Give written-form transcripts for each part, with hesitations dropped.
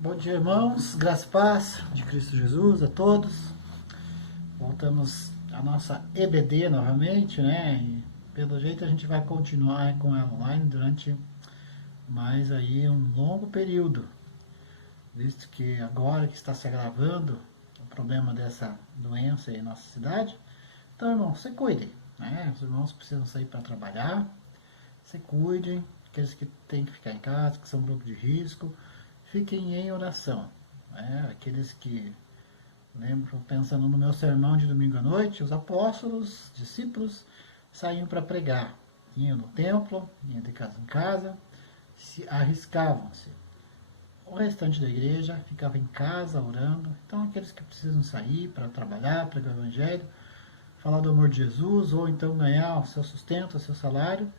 Bom dia, irmãos, graça e paz de Cristo Jesus a todos. Voltamos à nossa EBD novamente, né? E pelo jeito a gente vai continuar com ela online durante mais aí um longo período, visto que agora que está se agravando o problema dessa doença em nossa cidade. Então, irmãos, se cuidem, né? Os irmãos precisam sair para trabalhar, se cuidem. Aqueles que têm que ficar em casa, que são grupo de risco, fiquem em oração. Né? Aqueles que, lembro, pensando no meu sermão de domingo à noite, os apóstolos, discípulos, saíam para pregar. Iam no templo, iam de casa em casa, se arriscavam-se. O restante da igreja ficava em casa orando. Então, aqueles que precisam sair para trabalhar, pregar o evangelho, falar do amor de Jesus, ou então ganhar o seu sustento, o seu salário,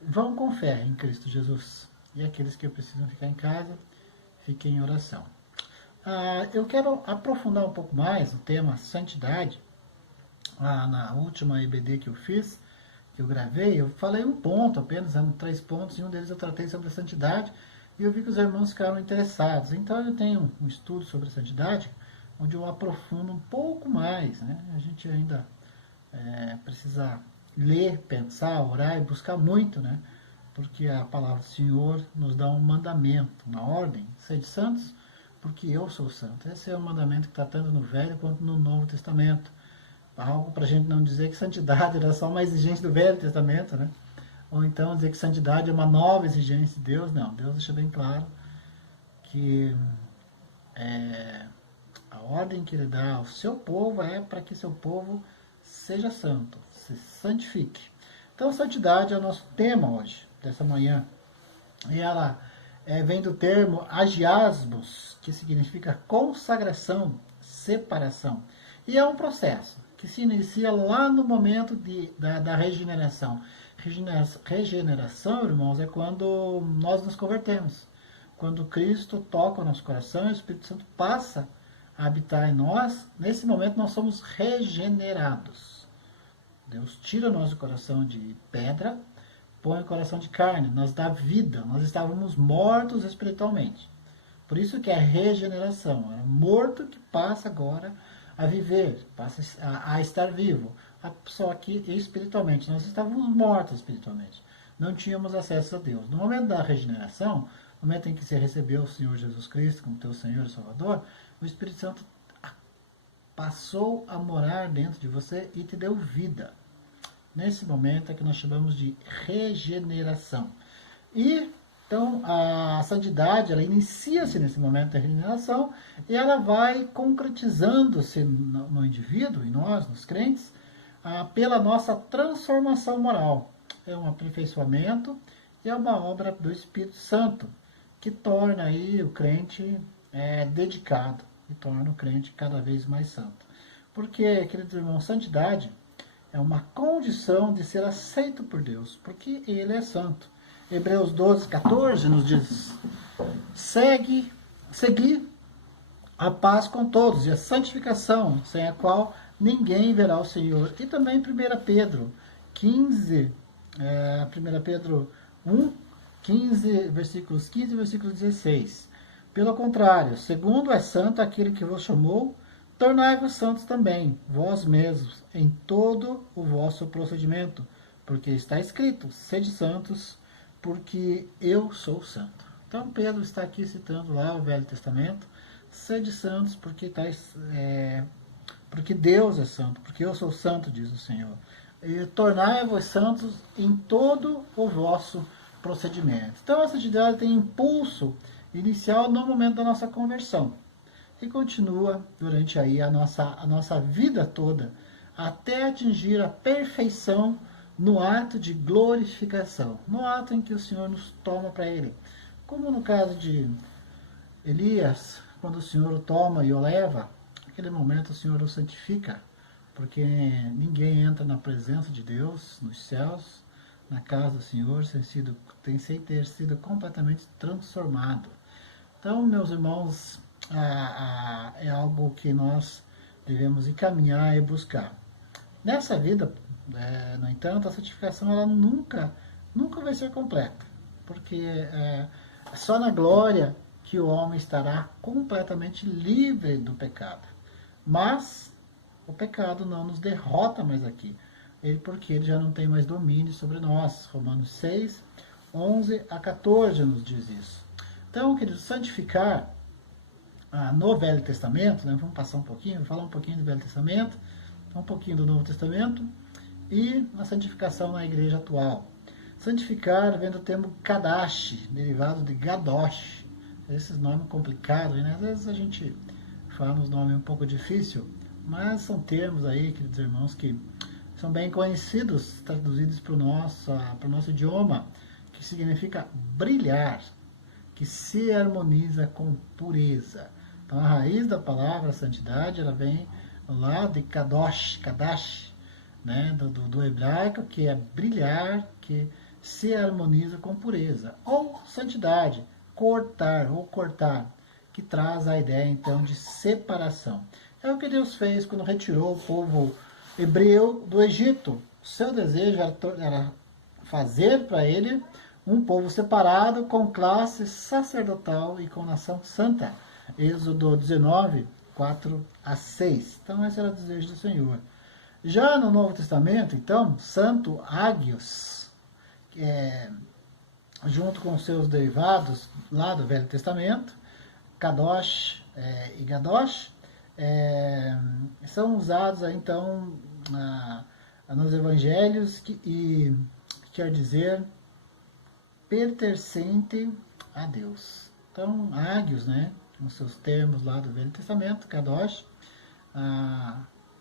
vão com fé em Cristo Jesus. E aqueles que precisam ficar em casa, fiquem em oração. Eu quero aprofundar um pouco mais o tema santidade. Na última EBD que eu fiz, que eu gravei, eu falei um ponto apenas, eram 3 pontos, e um deles eu tratei sobre a santidade, e eu vi que os irmãos ficaram interessados. Então eu tenho um estudo sobre a santidade, onde eu aprofundo um pouco mais. Né? A gente ainda precisa ler, pensar, orar e buscar muito, né? Porque a palavra do Senhor nos dá um mandamento, uma ordem: sede santos, porque eu sou santo. Esse é o mandamento que está tanto no Velho quanto no Novo Testamento. Algo para a gente não dizer que santidade era só uma exigência do Velho Testamento, né? Ou então dizer que santidade é uma nova exigência de Deus. Não, Deus deixa bem claro que a ordem que ele dá ao seu povo é para que seu povo seja santo, se santifique. Então, santidade é o nosso tema hoje, dessa manhã. E ela vem do termo agiasmos, que significa consagração, separação. E é um processo que se inicia lá no momento da regeneração. Regeneração, irmãos, é quando nós nos convertemos. Quando Cristo toca o nosso coração e o Espírito Santo passa a habitar em nós, nesse momento nós somos regenerados. Deus tira o nosso coração de pedra, põe o coração de carne, nos dá vida. Nós estávamos mortos espiritualmente. Por isso que é regeneração. É morto que passa agora a viver, passa a estar vivo. Só que espiritualmente. Nós estávamos mortos espiritualmente. Não tínhamos acesso a Deus. No momento da regeneração, no momento em que você recebeu o Senhor Jesus Cristo como teu Senhor e Salvador, o Espírito Santo passou a morar dentro de você e te deu vida. Nesse momento é que nós chamamos de regeneração. E então a santidade, ela inicia-se nesse momento da regeneração e ela vai concretizando-se no indivíduo, em nós, nos crentes, pela nossa transformação moral. É um aperfeiçoamento e é uma obra do Espírito Santo que torna aí o crente dedicado e torna o crente cada vez mais santo. Porque, queridos irmãos, santidade é uma condição de ser aceito por Deus, porque Ele é santo. Hebreus 12, 14 nos diz: segui a paz com todos e a santificação, sem a qual ninguém verá o Senhor. E também 1 Pedro 15, 1 Pedro 1, 15, versículos 15 e versículo 16. Pelo contrário, segundo é santo aquele que vos chamou, tornai-vos santos também, vós mesmos, em todo o vosso procedimento, porque está escrito: sede santos, porque eu sou santo. Então Pedro está aqui citando lá o Velho Testamento: sede santos, porque Deus é santo, porque eu sou santo, diz o Senhor. E tornai-vos santos em todo o vosso procedimento. Então a santidade tem impulso inicial no momento da nossa conversão e continua durante aí a nossa vida toda, até atingir a perfeição no ato de glorificação, no ato em que o Senhor nos toma para Ele. Como no caso de Elias, quando o Senhor o toma e o leva, naquele momento o Senhor o santifica, porque ninguém entra na presença de Deus, nos céus, na casa do Senhor, sem ter sido completamente transformado. Então, meus irmãos, é algo que nós devemos encaminhar e buscar. Nessa vida, no entanto, a santificação ela nunca vai ser completa, porque só na glória que o homem estará completamente livre do pecado. Mas o pecado não nos derrota mais aqui, porque ele já não tem mais domínio sobre nós. Romanos 6, 11 a 14 nos diz isso. Então, queridos, santificar no Velho Testamento, né, vamos passar um pouquinho, falar um pouquinho do Velho Testamento, um pouquinho do Novo Testamento, e a santificação na igreja atual. Santificar vem do termo Kadash, derivado de Gadosh. Esses nomes complicados, né? Às vezes a gente fala uns nomes um pouco difíceis, mas são termos aí, queridos irmãos, que são bem conhecidos, traduzidos para o nosso idioma, que significa brilhar, que se harmoniza com pureza. Então a raiz da palavra santidade, ela vem lá de Kadosh, Kadash, né, do hebraico, que é brilhar, que se harmoniza com pureza. Ou santidade, cortar, que traz a ideia então de separação. É o que Deus fez quando retirou o povo hebreu do Egito. O seu desejo era fazer para ele um povo separado, com classe sacerdotal e com nação santa. Êxodo 19, 4 a 6. Então esse era o desejo do Senhor. Já no Novo Testamento, então, Santo Ágios, junto com seus derivados lá do Velho Testamento, Kadosh e Gadosh, são usados aí, então nos evangelhos e quer dizer pertencente a Deus. Então, Ágios, né, com seus termos lá do Velho Testamento, Kadosh,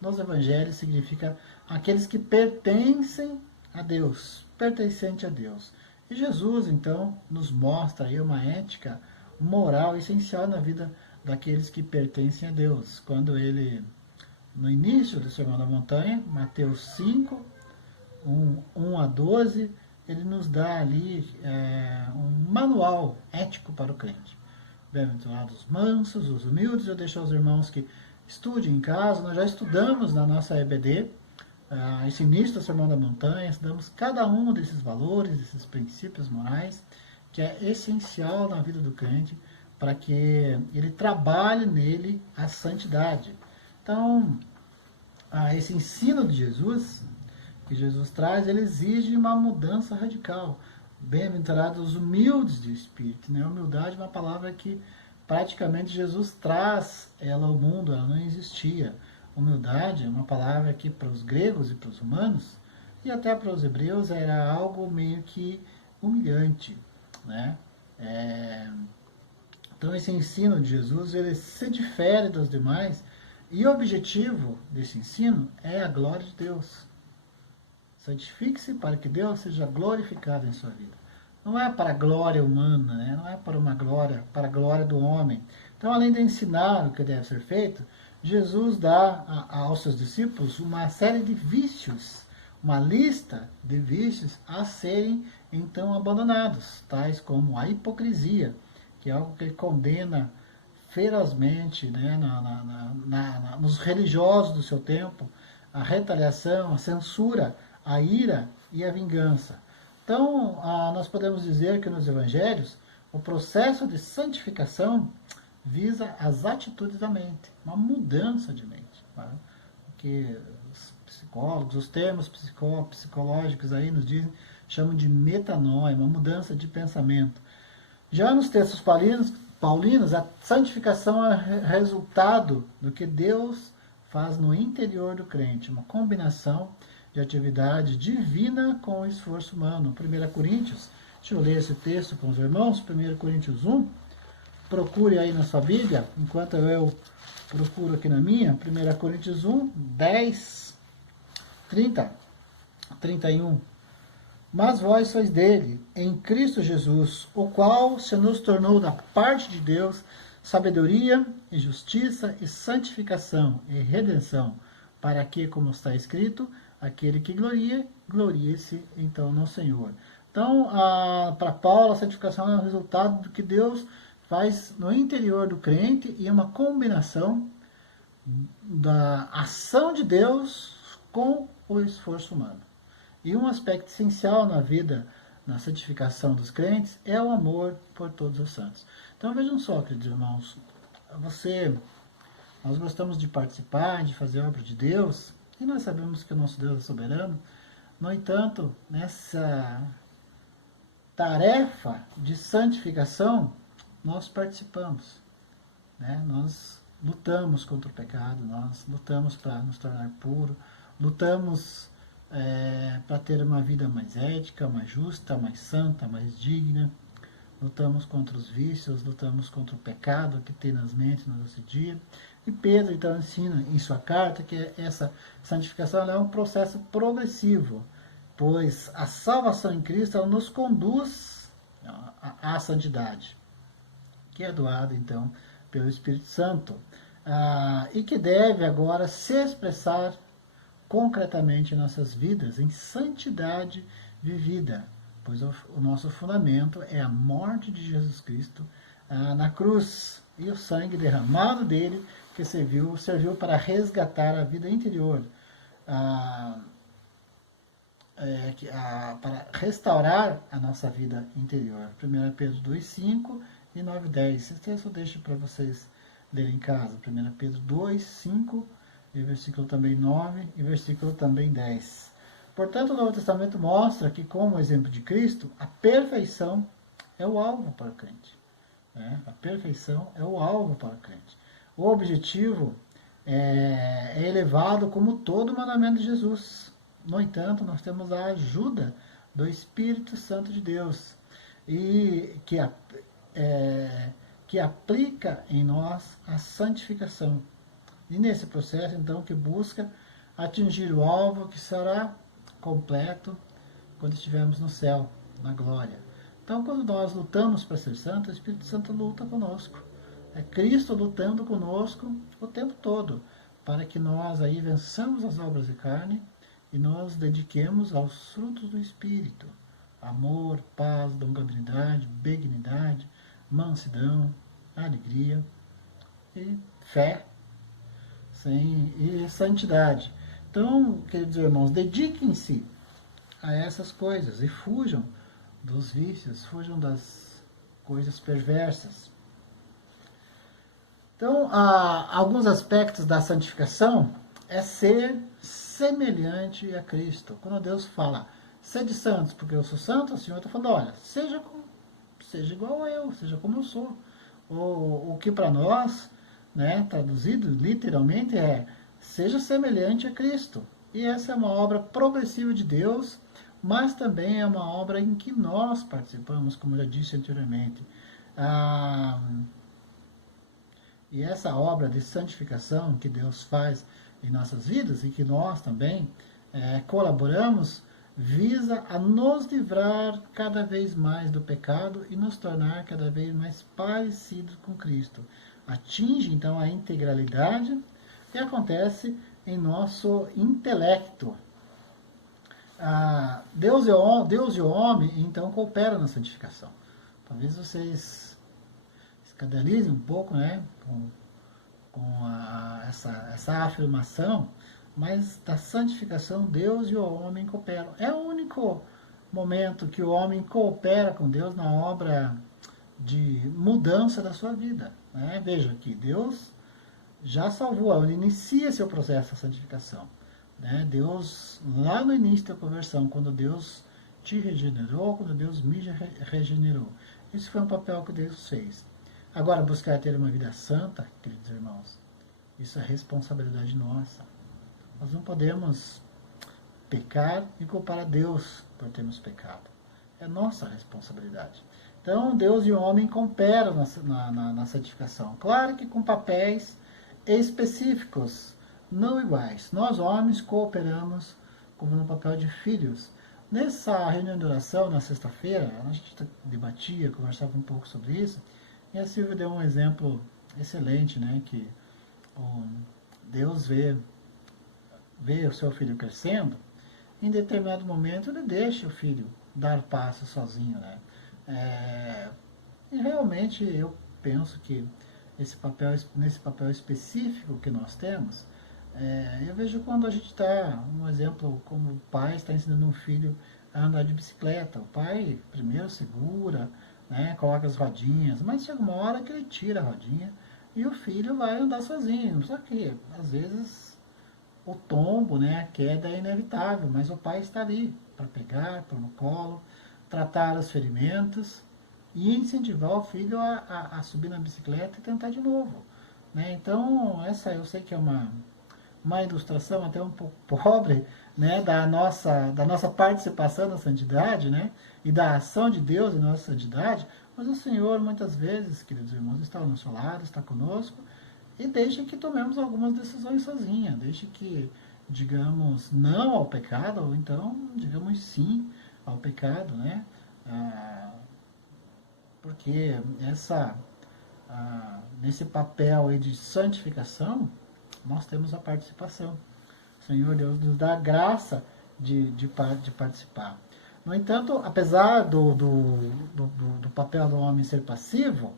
nos evangelhos significa aqueles que pertencem a Deus, pertencente a Deus. E Jesus, então, nos mostra aí uma ética moral essencial na vida daqueles que pertencem a Deus. Quando ele, no início do Sermão da Montanha, Mateus 5, 1 a 12, ele nos dá ali um manual ético para o crente. Bem-aventurados os mansos, os humildes. Eu deixo aos irmãos que estudem em casa. Nós já estudamos na nossa EBD, esse início do Sermão da Montanha, estudamos cada um desses valores, desses princípios morais, que é essencial na vida do crente, para que ele trabalhe nele a santidade. Então, esse ensino de Jesus, que Jesus traz, ele exige uma mudança radical. Bem-aventurados os humildes de espírito, né? Humildade é uma palavra que praticamente Jesus traz ela ao mundo, ela não existia. Humildade é uma palavra que para os gregos e para os romanos, e até para os hebreus, era algo meio que humilhante, né? Então esse ensino de Jesus, ele se difere dos demais, e o objetivo desse ensino é a glória de Deus. Santifique-se para que Deus seja glorificado em sua vida. Não é para a glória humana, né? Não é para a glória do homem. Então, além de ensinar o que deve ser feito, Jesus dá aos seus discípulos uma série de vícios, uma lista de vícios a serem então abandonados, tais como a hipocrisia, que é algo que ele condena ferozmente, né, nos religiosos do seu tempo, a retaliação, a censura, a ira e a vingança. Então, nós podemos dizer que nos evangelhos, o processo de santificação visa as atitudes da mente, uma mudança de mente. Tá? Porque os psicólogos, os termos psicológicos aí nos dizem, chamam de metanoia, uma mudança de pensamento. Já nos textos paulinos, a santificação é resultado do que Deus faz no interior do crente, uma combinação de atividade divina com o esforço humano. 1 Coríntios, deixa eu ler esse texto com os irmãos, 1 Coríntios 1, procure aí na sua Bíblia, enquanto eu procuro aqui na minha, 1 Coríntios 1, 10, 30, 31. Mas vós sois dele, em Cristo Jesus, o qual se nos tornou da parte de Deus sabedoria e justiça e santificação e redenção, para que, como está escrito, aquele que gloria, glorie-se então no Senhor. Então, para Paulo, a santificação é o resultado do que Deus faz no interior do crente e uma combinação da ação de Deus com o esforço humano. E um aspecto essencial na vida, na santificação dos crentes, é o amor por todos os santos. Então vejam só, queridos irmãos, nós gostamos de participar, de fazer a obra de Deus, e nós sabemos que o nosso Deus é soberano. No entanto, nessa tarefa de santificação, nós participamos, né? Nós lutamos contra o pecado, nós lutamos para nos tornar puro, lutamos para ter uma vida mais ética, mais justa, mais santa, mais digna. Lutamos contra os vícios, lutamos contra o pecado que tem nas mentes no nosso dia. E Pedro, então, ensina em sua carta que essa santificação é um processo progressivo, pois a salvação em Cristo ela nos conduz à santidade, que é doada, então, pelo Espírito Santo, e que deve agora se expressar concretamente em nossas vidas em santidade vivida, pois o nosso fundamento é a morte de Jesus Cristo na cruz e o sangue derramado dele que serviu para resgatar a vida interior, para restaurar a nossa vida interior. 1 Pedro 2,5 e 9,10. Esse texto eu deixo para vocês lerem em casa. 1 Pedro 2,5 e versículo também 9 e versículo também 10. Portanto, o Novo Testamento mostra que, como exemplo de Cristo, a perfeição é o alvo para o crente. A perfeição é o alvo para o crente. O objetivo é elevado como todo o mandamento de Jesus. No entanto, nós temos a ajuda do Espírito Santo de Deus, e que aplica em nós a santificação. E nesse processo, então, que busca atingir o alvo que será completo quando estivermos no céu, na glória. Então, quando nós lutamos para ser santo, o Espírito Santo luta conosco. É Cristo lutando conosco o tempo todo, para que nós aí vençamos as obras de carne e nos dediquemos aos frutos do Espírito. Amor, paz, longanimidade, benignidade, mansidão, alegria e fé e santidade. Então, queridos irmãos, dediquem-se a essas coisas e fujam dos vícios, fujam das coisas perversas. Então, alguns aspectos da santificação é ser semelhante a Cristo. Quando Deus fala, sede santos, porque eu sou santo, o Senhor está falando, olha, seja igual a eu, seja como eu sou. O que para nós, né, traduzido literalmente, é seja semelhante a Cristo. E essa é uma obra progressiva de Deus, mas também é uma obra em que nós participamos, como eu já disse anteriormente. E essa obra de santificação que Deus faz em nossas vidas e que nós também colaboramos, visa a nos livrar cada vez mais do pecado e nos tornar cada vez mais parecidos com Cristo. Atinge então a integralidade e acontece em nosso intelecto. Deus e o homem então cooperam na santificação. Talvez vocês escandalizem um pouco, né, com essa afirmação, mas da santificação Deus e o homem cooperam. É o único momento que o homem coopera com Deus na obra de mudança da sua vida. Né? Veja que Deus já salvou, ele inicia seu processo de santificação. Né? Deus, lá no início da conversão, quando Deus te regenerou, quando Deus me regenerou. Esse foi um papel que Deus fez. Agora, buscar ter uma vida santa, queridos irmãos, isso é responsabilidade nossa. Nós não podemos pecar e culpar a Deus por termos pecado. É nossa responsabilidade. Então, Deus e o homem cooperam na santificação. Claro que com papéis específicos, não iguais. Nós, homens, cooperamos como no papel de filhos. Nessa reunião de oração, na sexta-feira, a gente debatia, conversava um pouco sobre isso, e a Silvia deu um exemplo excelente, né, que Deus vê o seu filho crescendo, em determinado momento ele deixa o filho dar passo sozinho, né? E realmente eu penso que nesse papel específico que nós temos, eu vejo quando a gente está, um exemplo, como o pai está ensinando um filho a andar de bicicleta. O pai primeiro segura, né? Coloca as rodinhas, mas chega uma hora que ele tira a rodinha e o filho vai andar sozinho. Só que, às vezes, o tombo, né, a queda é inevitável, mas o pai está ali para pegar, pôr no colo, tratar os ferimentos e incentivar o filho a subir na bicicleta e tentar de novo. Né? Então, essa eu sei que é uma ilustração até um pouco pobre, né, da nossa participação na santidade, né, e da ação de Deus em nossa santidade, mas o Senhor, muitas vezes, queridos irmãos, está ao nosso lado, está conosco, e deixa que tomemos algumas decisões sozinha, deixa que digamos não ao pecado, ou então digamos sim ao pecado, né? Porque nesse papel aí de santificação, nós temos a participação. O Senhor Deus nos dá a graça de participar. No entanto, apesar do papel do homem ser passivo,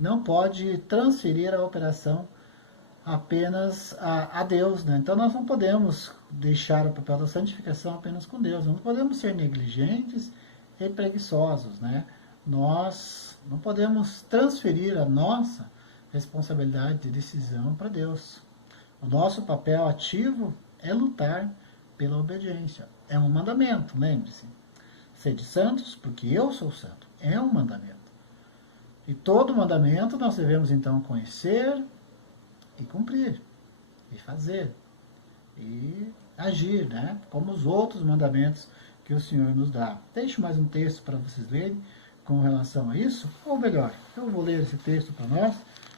não pode transferir a operação apenas a Deus. Né? Então nós não podemos deixar o papel da santificação apenas com Deus. Não podemos ser negligentes e preguiçosos. Né? Nós não podemos transferir a nossa responsabilidade de decisão para Deus. O nosso papel ativo é lutar pela obediência. É um mandamento, lembre-se. Sede santos, porque eu sou santo. É um mandamento. E todo mandamento nós devemos então conhecer e cumprir, e fazer, e agir, né? Como os outros mandamentos que o Senhor nos dá. Deixo mais um texto para vocês lerem com relação a isso, ou melhor, eu vou ler esse texto para nós,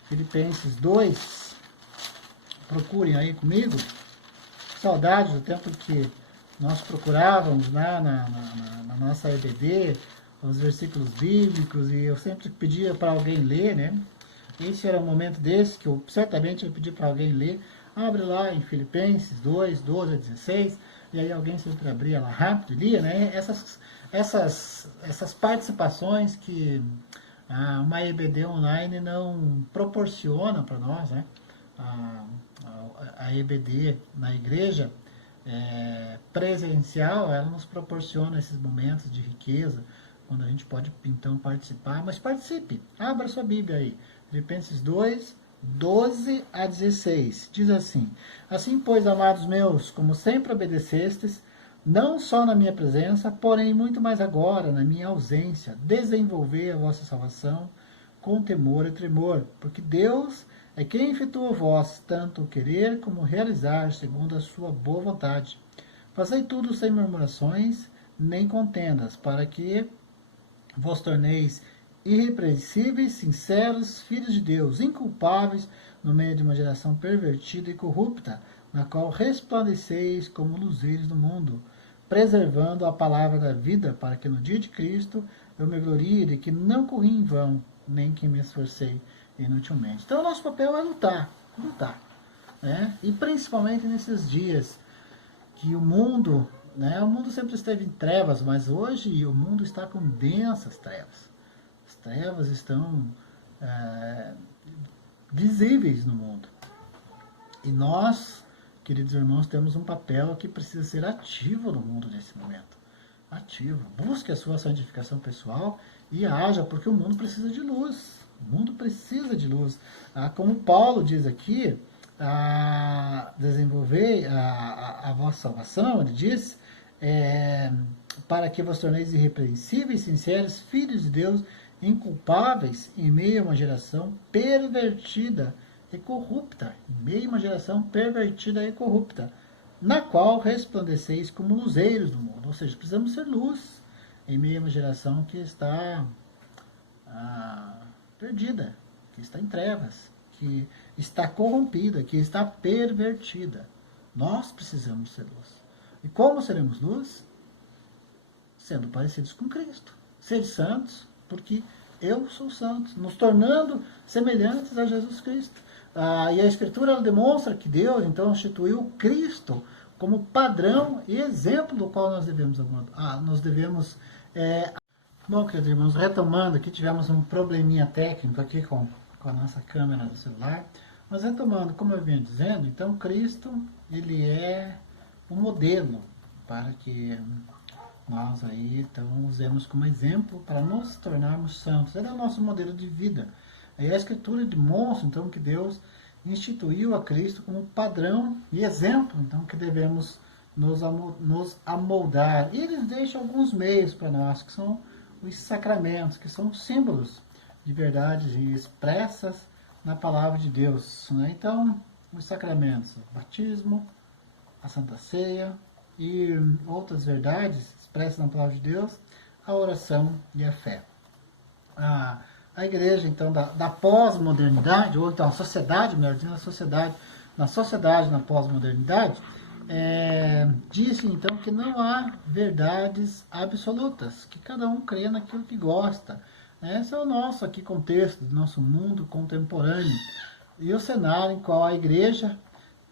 Filipenses 2, procurem aí comigo, saudades do tempo que nós procurávamos né, na nossa EBD, os versículos bíblicos, e eu sempre pedia para alguém ler, né? Esse era um momento desse que eu certamente ia pedir para alguém ler. Abre lá em Filipenses 2, 12 a 16, e aí alguém sempre abria lá rápido e lia, né? Essas participações que uma EBD online não proporciona para nós, né? A EBD na igreja presencial, ela nos proporciona esses momentos de riqueza, quando a gente pode então participar, mas participe, abra sua Bíblia aí, Filipenses 2, 12 a 16, diz assim: Assim, pois, amados meus, como sempre obedecestes, não só na minha presença, porém muito mais agora, na minha ausência, desenvolvei a vossa salvação com temor e tremor, porque Deus é quem efetua vós tanto o querer como o realizar, segundo a sua boa vontade. Fazei tudo sem murmurações, nem contendas, para que vos torneis irrepreensíveis, sinceros, filhos de Deus, inculpáveis no meio de uma geração pervertida e corrupta, na qual resplandeceis como luzeiros do mundo, preservando a palavra da vida, para que no dia de Cristo eu me glorie de que não corri em vão, nem que me esforcei inutilmente. Então, o nosso papel é lutar, né? E principalmente nesses dias que o mundo sempre esteve em trevas, mas hoje o mundo está com densas trevas. As trevas estão visíveis no mundo. E nós, queridos irmãos, temos um papel que precisa ser ativo no mundo nesse momento. Ativo. Busque a sua santificação pessoal e haja, porque o mundo precisa de luz. O mundo precisa de luz. Como Paulo diz aqui, desenvolver a vossa salvação, ele diz, para que vos torneis irrepreensíveis, sinceros, filhos de Deus, inculpáveis em meio a uma geração pervertida e corrupta, na qual resplandeceis como luzeiros do mundo. Ou seja, precisamos ser luz em meio a uma geração que está perdida, que está em trevas, que está corrompida, que está pervertida. Nós precisamos ser luz. E como seremos luz? Sendo parecidos com Cristo. Ser santos, porque eu sou santo. Nos tornando semelhantes a Jesus Cristo. E a Escritura ela demonstra que Deus, então, instituiu Cristo como padrão e exemplo do qual nós devemos Bom, queridos irmãos, retomando aqui, tivemos um probleminha técnico aqui com a nossa câmera do celular, mas retomando, como eu vinha dizendo, então Cristo, ele é o modelo para que nós aí, então, usemos como exemplo para nos tornarmos santos. Ele é o nosso modelo de vida. Aí a Escritura demonstra, então, que Deus instituiu a Cristo como padrão e exemplo, então, que devemos nos amoldar. E eles deixam alguns meios para nós, que são os sacramentos, que são símbolos de verdades expressas na palavra de Deus. Né? Então, os sacramentos, o batismo, a Santa Ceia e outras verdades expressas na palavra de Deus, a oração e a fé. A igreja, então, da pós-modernidade, ou então a sociedade, melhor dizendo, na sociedade na pós-modernidade, disse, então, que não há verdades absolutas, que cada um crê naquilo que gosta. Esse é o nosso aqui contexto, do nosso mundo contemporâneo. E o cenário em qual a igreja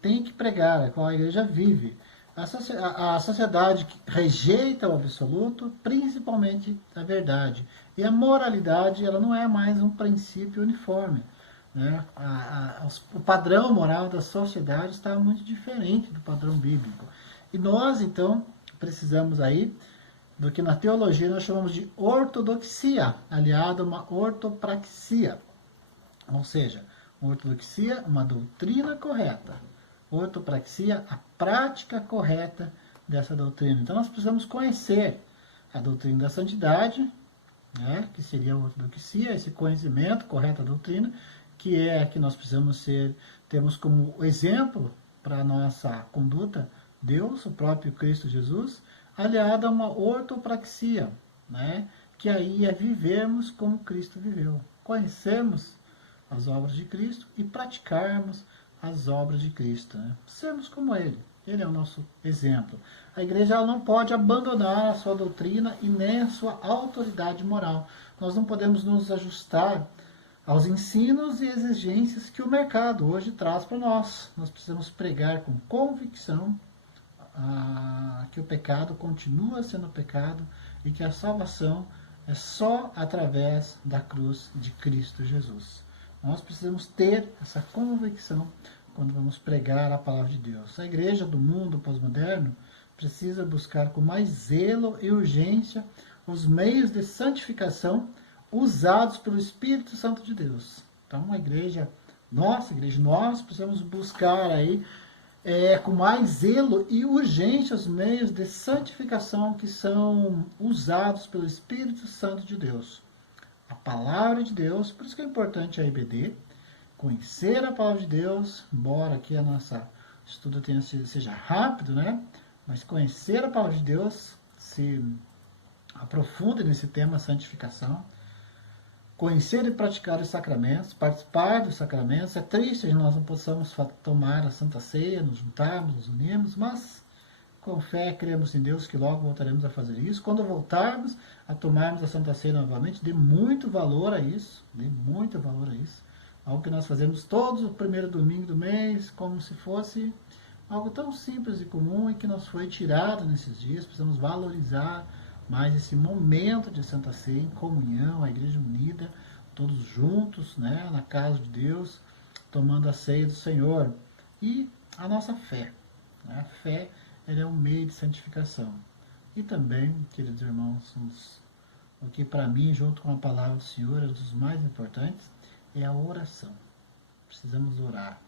tem que pregar, a qual a igreja vive. A sociedade que rejeita o absoluto, principalmente a verdade. E a moralidade, ela não é mais um princípio uniforme. Né? O padrão moral da sociedade está muito diferente do padrão bíblico. E nós, então, precisamos aí do que na teologia nós chamamos de ortodoxia, aliado a uma ortopraxia. Ou seja, ortodoxia, uma doutrina correta. Ortopraxia, a prática correta dessa doutrina. Então nós precisamos conhecer a doutrina da santidade, né, que seria a ortodoxia, esse conhecimento correto da doutrina, que é que nós precisamos temos como exemplo para a nossa conduta Deus, o próprio Cristo Jesus, aliado a uma ortopraxia, né, que aí é vivermos como Cristo viveu. Conhecermos as obras de Cristo e praticarmos as obras de Cristo. Né? Sermos como Ele. Ele é o nosso exemplo. A igreja ela não pode abandonar a sua doutrina e nem a sua autoridade moral. Nós não podemos nos ajustar aos ensinos e exigências que o mercado hoje traz para nós. Nós precisamos pregar com convicção que o pecado continua sendo pecado e que a salvação é só através da cruz de Cristo Jesus. Nós precisamos ter essa convicção quando vamos pregar a palavra de Deus. A igreja do mundo pós-moderno precisa buscar com mais zelo e urgência os meios de santificação usados pelo Espírito Santo de Deus. Então, a igreja, nós precisamos buscar aí com mais zelo e urgência os meios de santificação que são usados pelo Espírito Santo de Deus. A palavra de Deus, por isso que é importante a IBD, conhecer a palavra de Deus, embora aqui a nossa estudo seja rápido, né? Mas conhecer a palavra de Deus, se aprofunde nesse tema santificação, conhecer e praticar os sacramentos, participar dos sacramentos. É triste que nós não possamos tomar a Santa Ceia, nos juntarmos, nos unirmos, mas com fé cremos em Deus que logo voltaremos a fazer isso. Quando voltarmos a tomarmos a Santa Ceia novamente, dê muito valor a isso, algo que nós fazemos todos o primeiro domingo do mês, como se fosse algo tão simples e comum e que nos foi tirado nesses dias. Precisamos valorizar mais esse momento de Santa Ceia em comunhão, a igreja unida, todos juntos, né, na casa de Deus, tomando a ceia do Senhor. E a nossa fé. Né? A fé ela é um meio de santificação. E também, queridos irmãos, o que para mim, junto com a palavra do Senhor, é um dos mais importantes, é a oração. Precisamos orar.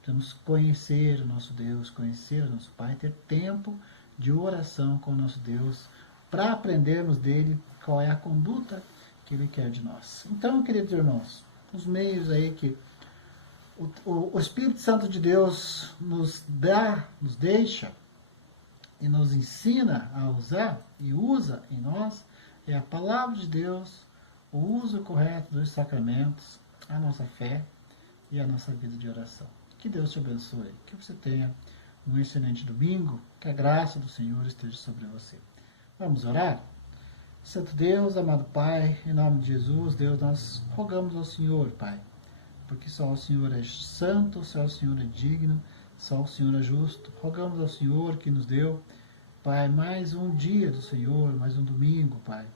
Precisamos conhecer o nosso Deus, conhecer o nosso Pai, ter tempo de oração com o nosso Deus, para aprendermos dele qual é a conduta que ele quer de nós. Então, queridos irmãos, os meios aí que o Espírito Santo de Deus nos deixa e nos ensina a usar e usa em nós é a palavra de Deus, o uso correto dos sacramentos, a nossa fé e a nossa vida de oração. Que Deus te abençoe, que você tenha um excelente domingo, que a graça do Senhor esteja sobre você. Vamos orar? Santo Deus, amado Pai, em nome de Jesus, Deus, nós rogamos ao Senhor, Pai, porque só o Senhor é santo, só o Senhor é digno, só o Senhor é justo. Rogamos ao Senhor que nos deu, Pai, mais um dia do Senhor, mais um domingo, Pai.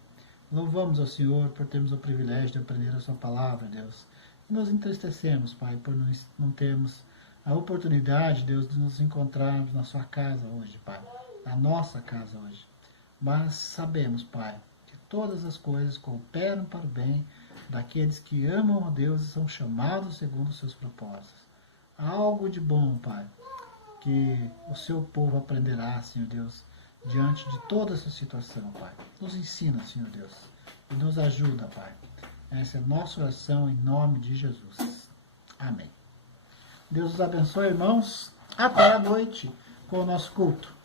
Louvamos ao Senhor por termos o privilégio de aprender a sua palavra, Deus. E nos entristecemos, Pai, por não termos a oportunidade, Deus, de nos encontrarmos na sua casa hoje, Pai, na nossa casa hoje. mas sabemos, Pai, que todas as coisas cooperam para o bem daqueles que amam a Deus e são chamados segundo os seus propósitos. Há algo de bom, Pai, que o seu povo aprenderá, Senhor Deus, diante de toda essa situação, Pai. Nos ensina, Senhor Deus, e nos ajuda, Pai. Essa é a nossa oração em nome de Jesus. Amém. Deus os abençoe, irmãos. Até a noite com o nosso culto.